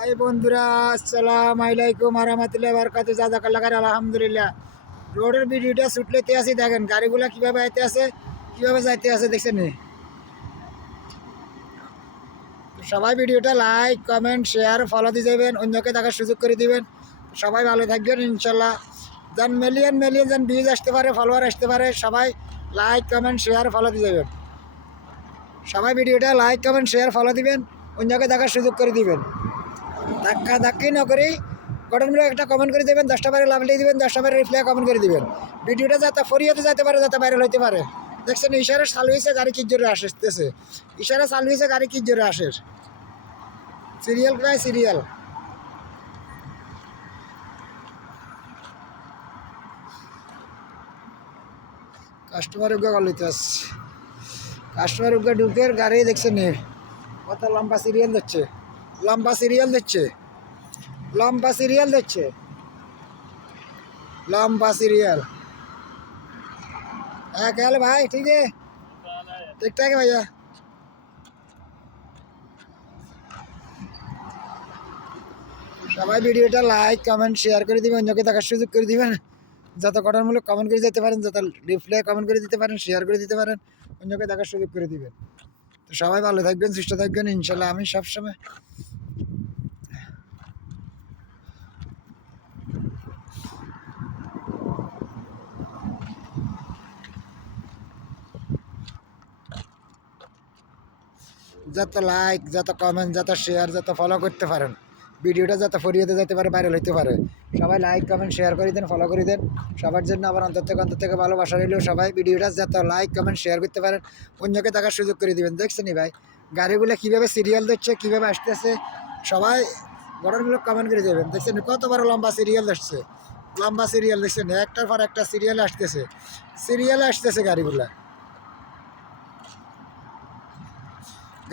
High বন্ধুরা, আসসালামু আলাইকুম রহমতুল্লাহ বরকাত। জাযাকাল্লাহ খাইর। আলহামদুলিল্লাহ, রোডের ভিডিওটা ছুটলেতে আসি। দেখেন গাড়িগুলো কিভাবে আইতে আছে, কিভাবে যাইতে আছে, দেখছেন নি? তো সবাই ভিডিওটা লাইক কমেন্ট শেয়ার ফলো দিয়ে যাবেন, অন্যকে দেখার সুযোগ করে দিবেন। সবাই ভালো থাকবেন ইনশাল্লাহ। যেন মিলিয়ন মিলিয়ন যেন ভিউজ আসতে পারে, ফলোয়ার আসতে পারে, সবাই লাইক কমেন্ট শেয়ার ফলো দিয়ে যাবেন। সবাই ভিডিওটা লাইক কমেন্ট শেয়ার ফলো দিবেন, অন্যকে দেখার সুযোগ করে দিবেন। ধাক্কা ধাক্কি না করে গঠনমূলক একটা কমেন্ট করে দেবেন, 10টা বাইরে লাভ দিয়ে দেবেন, 10টা বাইরে রিপ্লাই কমেন্ট করে দিবেন। ভিডিওটা যাতে ফরিয়াতে যেতে পারে, যাতে ভাইরাল হতে পারে। দেখছেন ইশারা চালু হয়েছে, গাড়ি কি জোরে আসতেছে। ইশারা চালু হয়েছে, গাড়ি কি জোরে আসে। সিরিয়াল প্রায় সিরিয়াল। কাস্টমার উগা কল হইতে আসছে। কাস্টমার উগা ঢুকের গাড়ি দেখছেন নি কত লম্বা সিরিয়াল দিচ্ছে, লম্বা সিরিয়াল দিচ্ছে, লম্বা সিরিয়াল দিচ্ছে, लंबा सीरियल है। क्या हाल है भाई? ठीक है, ठीक ठाक है भैया। সবাই ভিডিওটা লাইক কমেন্ট শেয়ার করে দিবেন, অন্যকে দেখার সুযোগ করে দিবেন। যত গঠনমূলক কমেন্ট করে যেতে পারেন, যত রিপ্লাই কমেন্ট করে দিতে পারেন, শেয়ার করে দিতে পারেন, অন্যকে দেখার সুযোগ করে দিবেন। তো সবাই ভালো থাকবেন, সুস্থ থাকবেন ইনশাল্লাহ। আমি সবসময় যত লাইক, যত কমেন্ট, যত শেয়ার, যত ফলো করতে পারেন, ভিডিওটা যত ফরিয়াতে যেতে পারে, ভাইরাল হইতে পারে। সবাই লাইক কমেন্ট শেয়ার করে দেন, ফলো করে দেন। সবার জন্য আবার অন্তর থেকে ভালোবাসা রইলেও সবাই ভিডিওটা যত লাইক কমেন্ট শেয়ার করতে পারেন, অন্যকে দেখার সুযোগ করে দিবেন। দেখছেন ভাই গাড়িগুলো কীভাবে সিরিয়াল দিচ্ছে, কীভাবে আসতেছে, সবাই গঠনমূলক কমেন্ট করে দেবেন। দেখছেন কত বড় লম্বা সিরিয়াল আসছে, লম্বা সিরিয়াল দেখছেন, একটার পর একটা সিরিয়াল আসতেছে, সিরিয়ালে আসতেছে গাড়িগুলা,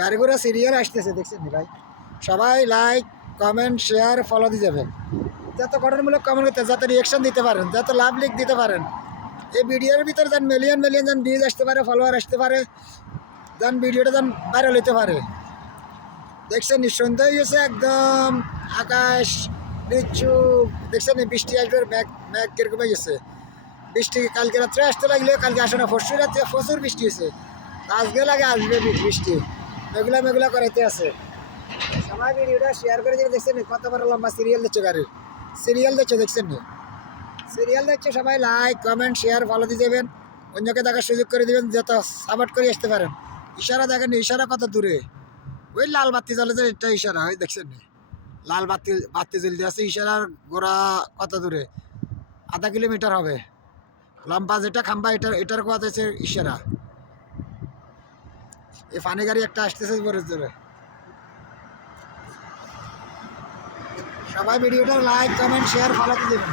গাড়িগুলো সিরিয়াল আসতেছে। দেখছেন ভাই সবাই লাইক কমেন্ট শেয়ার ফলো দিয়ে যাবেন। যত গঠনমূলক কমেন্ট করতে, যত রিয়াকশন দিতে পারেন, যত লাভ লিখ দিতে পারেন, এই ভিডিওর ভিতরে যেন মিলিয়ন মিলিয়ন যেন ভিউজ আসতে পারে, ফলোয়ার আসতে পারে, যেন ভিডিওটা যেন ভাইরাল হইতে পারে। দেখছেন সন্ধ্যা হয়েছে একদম, আকাশ নিচু। দেখছেন বৃষ্টি আসবে, ম্যাঘ ম্যাঘ কিরকম হয়ে গেছে। বৃষ্টি কালকে রাত্রে আসতে লাগলে, কালকে আসে না, পরশু রাত্রে প্রচুর বৃষ্টি হয়েছে, আজকে লাগে আসবে বৃষ্টি, মেঘলা মেঘলা করাইতে আছে। সবাই ভিডিওটা শেয়ার করে দিবে। দেখছেন কত বড় লম্বা সিরিয়াল দিচ্ছে, গাড়ির সিরিয়াল দিচ্ছে, দেখছেন নি সিরিয়াল দিচ্ছে। সবাই লাইক কমেন্ট শেয়ার ফলো দিয়ে যাবেন, অন্যকে দেখার সুযোগ করে দিবেন, যত সাপোর্ট করে আসতে পারেন। ইশারা দেখেন, ইশারা কত দূরে, ওই লাল বাতি জ্বলে যে এটা ইশারা হয়, দেখছেন নি লাল বাতি বাতি জ্বলতে আছে, ইশারার গোড়া কত দূরে, আধা কিলোমিটার হবে লম্বা যেটা খাম্বা, এটার কথা হচ্ছে ইশারা। এই ফানি গাড়ি একটা আসতেছে বড় জোরে। সবাই ভিডিওটা লাইক কমেন্ট শেয়ার ফলো দিয়ে দেবেন।